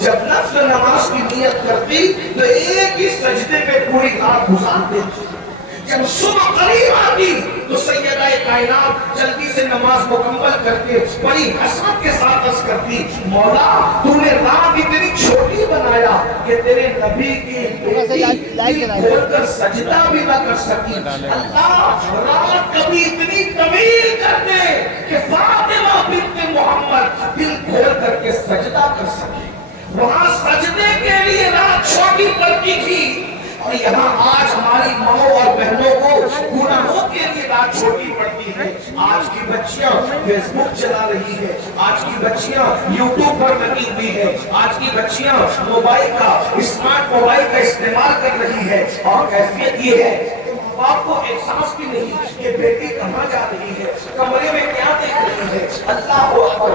جب نفل نماز کی نیت کرتی تو ایک ہی سجدے پہ پوری رات گزار دیتی. جب صبح قریب آتی تو سیدہ کائنات جلدی سے نماز مکمل کر کے بڑی حسرت کے ساتھ عرض کرتی مولا تو نے رات اتنی چھوٹی بنایا کہ تیرے نبی کی بیٹی کھول کر سجدہ بھی نہ کر سکی. اللہ رات کبھی اتنی طویل کر دے کہ فاطمہ بنت محمد دل کھول کر کے سجدہ کر سکے. وہاں سجدے کے لیے رات چھوٹی پڑتی تھی اور یہاں آج ہماری ماں اور بہنوں کو گناہوں کے لیے رات چھوٹی پڑتی ہے. آج کی بچیاں فیس بک چلا رہی ہے, آج کی بچیاں یوٹیوب پر لگی ہوئی ہے, آج کی بچیاں موبائل کا اسمارٹ موبائل کا استعمال کر رہی ہے اور کیفیت یہ ہے باپ کو احساس بھی نہیں کہ بیٹی کہاں جا رہی ہے, کمرے میں کیا دیکھ رہی ہے. اللہ کو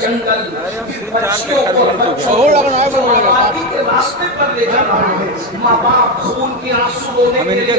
جنگل بچیوں کے راستے پر لے جا رہا ہے. ماں باپ خون کی آنسو رونے کے لیے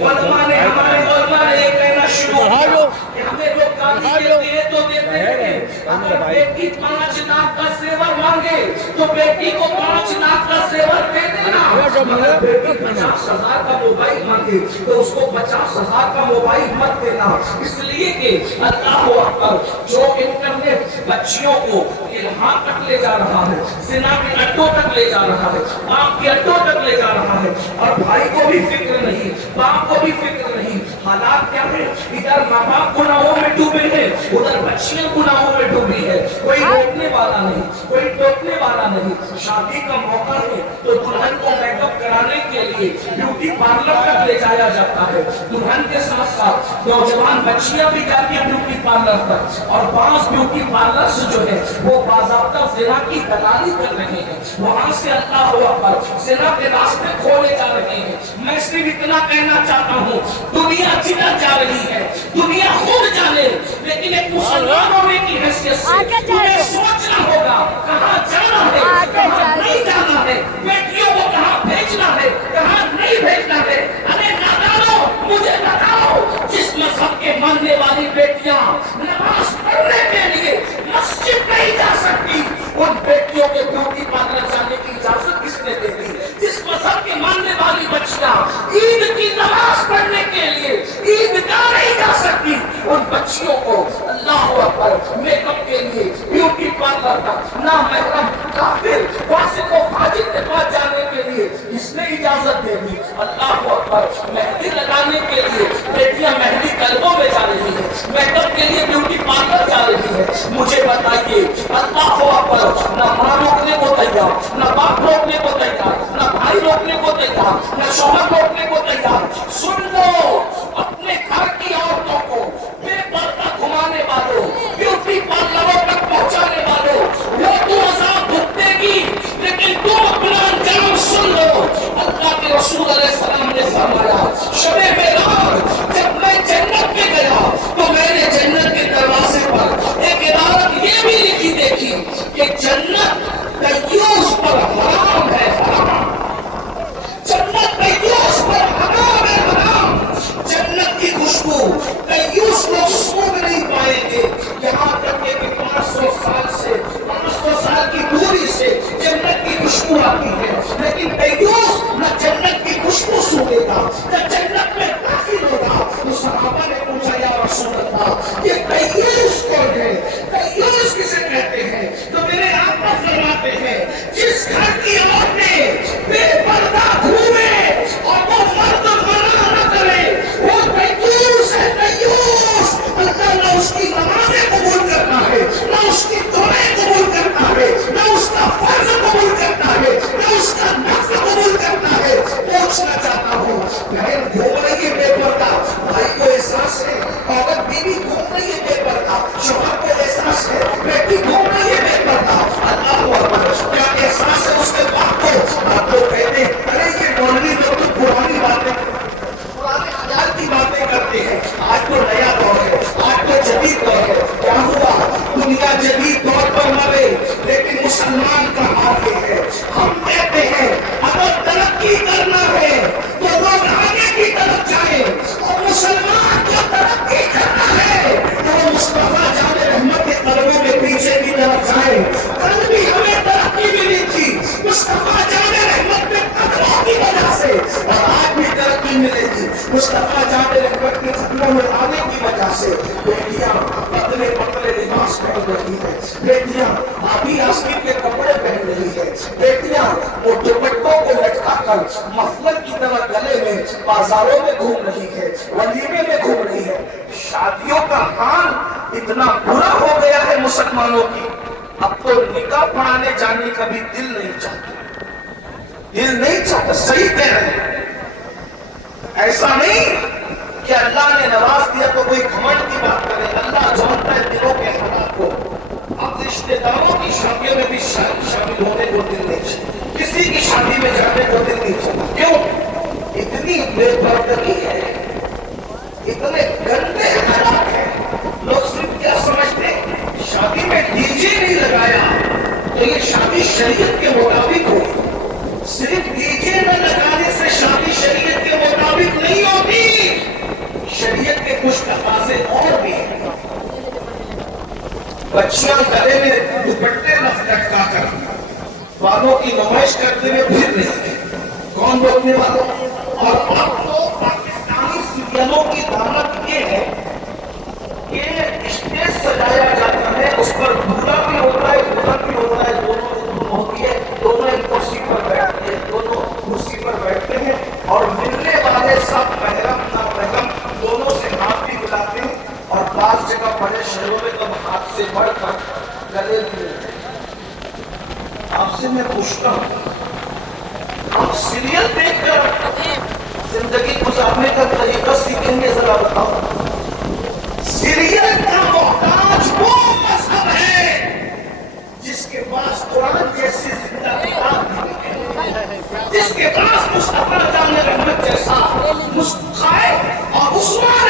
علماء نے ہمارے کہنا شروع کیا کہ ہمیں لوگ گالی دیتے ہیں تو دیتے ہیں. اگر بیٹی 5 لاکھ کا سیور مانگے تو بیٹی کو 5 لاکھ کا سیور دے دینا. اگر بیٹی 50,000 کا موبائل مانگے تو اس کو 50,000 کا موبائل مت دینا. اس لیے کہ اللہ اکبر جو انٹرنیٹ بچیوں کو الہا تک لے جا رہا ہے, زنا کے اڈوں تک لے جا رہا ہے, باپ کے اڈوں تک لے جا رہا ہے اور بھائی کو بھی فکر نہیں, باپ کو بھی فکر نہیں. حالات کیا ہے, ادھر ماں باپ گناہوں میں ڈوبے ہیں, ادھر بچیاں گناہوں میں ڈوبی ہے. کوئی روکنے والا نہیں, کوئی ٹوکنے والا نہیں. شادی کا موقع ہے تو دلہن کو میک اپ کرانے کے لیے بیوٹی پارلر تک لے جایا جاتا ہے. دلہن کے ساتھ ساتھ نوجوان بچیاں بھی جاتی ہیں بیوٹی پارلر تک اور بعض بیوٹی پارلر سے جو ہے وہ باضابطہ زنا کی دلالی کر رہے ہیں. وہاں سے اللہ اکبر زنا کے راستے کھولے جا رہے ہیں. میں صرف اتنا کہنا چاہتا ہوں, دنیا جدھر جا رہی ہے دنیا خود جانے, لیکن ایک مسلمان ہونے کی حیثیت سے تمہیں سوچنا ہوگا کہاں جانا ہے, کہاں نہیں جانا ہے, بیٹیوں کو کہاں بھیجنا ہے, کہاں نہیں بھیجنا ہے. ارے نادانو مجھے بتاؤ, جس مذہب کے ماننے والی بیٹیاں نماز پڑھنے کے لیے مسجد نہیں جا سکتی, ان بیٹیوں کے بیوٹی پارلر جانے کی اجازت کس نے دے دی؟ جس مذہب کے ماننے والی بچیاں عید کی نماز پڑھنے کے لیے عیدگاہ نہیں جا سکتی, ان بچیوں کو اللہ اکبر میک اپ کے لیے بیوٹی پارلر تک نہ محرم کافر فاسق و فاجر کے پاس جانے کے لیے اس نے اجازت دے دی. اللہ اکبر مہندی لگانے کے لیے بیٹیاں مہندی کلبوں میں جا رہی ہیں, میک اپ کے لیے بیوٹی پارلر جا رہی ہے. مجھے بتائیے اللہ اکبر نہ ماں روکنے کو تیار, نہ باپ روکنے کو تیار, نہ بھائی روکنے کو تیار, نہ شوہر روکنے کو تیار. سن لو اپنے گھر کی عورتوں کو بے پردہ گھمانے والوں, بیوٹی پارلروں تک پہنچانے والوں, وہ تو عذاب بھگتے گی لیکن تم اپنا انجام سن لو. اللہ کے رسول علیہ السلام نے فرمایا شب معراج جب میں جنت میں گیا تو میں نے جنت کے دروازے پر ایک عبارت یہ بھی لکھی دیکھی کہ جنت دیوس پر حرام ہے, حرام. جنت دیوس پر حرام ہے, حرام. جنت کی خوشبو دیوس لوگ سونگ نہیں پائیں گے. یہاں تک کہ 500 سال سے 500 سال کی دوری سے جنت کی خوشبو آتی ہے, لیکن دیوس نہ جنت کی خوشبو سونگے گا نہ جنت میں داخل ہوگا. تو صحابہ نے پوچھا یا رسول اللہ یہ دیوس کون ہے, دیوس کسے کہتے ہیں؟ تو میرے آقا فرماتے ہیں جس گھر کی عورتیں بے پردہ گھومے اور وہ مرد منع نہ کرے وہ دیوس ہے, دیوس. اللہ نہ اس کی نمازیں قبول کرتا ہے, نہ اس کی دعائیں قبول کرتا ہے, نہ اس کا فرض قبول کرتا ہے, نہ اس کا نفل قبول کرتا ہے. پوچھنا چاہتا ہوں بہن گھوم رہی ہے بے پردہ, بھائی کو احساس ہے, عورت بیوی گھوم رہی ہے بے پردہ, شوہر کو احساس ہے, بیٹی گھوم رہی ہے بے پردہ. اللہ اکبر کیا احساس ہے اس کے باپ کو کہتے ہیں ارے یہ مولوی لوگ تو پرانی باتیں, پرانے خیال کی باتیں کرتے ہیں. آج تو نیا دور ہے, آج تو جدید دور ہے. کیا ہوا, دنیا جدید دور پر مرے لیکن مسلمان کا حال یہ ہے, ہم کہتے ہیں اگر ترقی کرنا ہے تو لوگ آگے کی طرف جائیں, اور مسلمان کو ترقی کرنا ہے تو مصطفیٰ جان رحمت کے قدموں میں آنے کی وجہ سے بیٹیاں پتلے پتلے لباس پہن رہی ہیں، بیٹیاں آبی آسمی کے کپڑے پہن رہی ہیں، بیٹیاں وہ دوپٹوں کو لٹکا کر مفلر کی طرح گلے میں بازاروں میں گھوم رہی ہے، ولیمے میں گھوم رہی ہے۔ شادیوں کا حال اتنا برا ہو گیا ہے مسلمانوں کی، اب تو نکاح پڑھانے جانے کا بھی دل نہیں چاہتا، دل نہیں چاہتا۔ صحیح کہہ رہے ہیں، ایسا نہیں کہ اللہ نے نواز دیا تو کوئی گھمنڈ کی بات کرے، اللہ جانتا ہے دلوں کے حالات کو۔ اب رشتے داروں کی شادیوں میں بھی شامل ہونے کو دل نہیں چاہتا، کسی کی شادی میں جانے کو دل نہیں چاہتا۔ کیوں؟ اتنی بے پردگی ہے، اتنے گندے حالات ہیں۔ لوگ صرف کیا سمجھتے ہیں شادی میں ڈی جے نہیں لگایا تو یہ شادی شریعت کے مطابق ہوئی۔ صرف ڈی جے نہ لگانے سے شادی شریعت کے مطابق نہیں ہوتی، شریعت کے کچھ تقاضے اور بھی ہیں۔ بچیاں گلے میں دوپٹے لٹکا کر بالوں کی نمائش کرتے ہوئے پھر رہی ہیں، کون روکنے والوں؟ اور اب تو پاکستانی سیریلوں کی دعوت یہ ہے کہ اسٹیج سجایا جاتا ہے، اس پر دولہا بھی ہوتا ہے دلہن بھی ہوتا ہے، دونوں ہوتی ہے، دونوں ایک کرسی پر بیٹھتے ہیں، دونوں کرسی پر بیٹھتے ہیں اور ملنے والے سب محرم نامحرم دونوں سے ہاتھ بھی ملاتے ہیں، اور بعض جگہ بڑے شہروں میں تو ہاتھ سے بڑھ کر گلے بھی ملتے ہیں۔ آپ سے میں پوچھتا ہوں، آپ سیریل دیکھ کر زندگی گزارنے کا طریقہ سیکھیں گے؟ ذرا بتاؤ۔ سیریل کا محتاج وہ مذہب ہے جس کے پاس قرآن جیسی زندہ کتاب نہیں ہے، جس کے پاس مصطفیٰ جان رحمت جیسا نسخہ اور اسوہ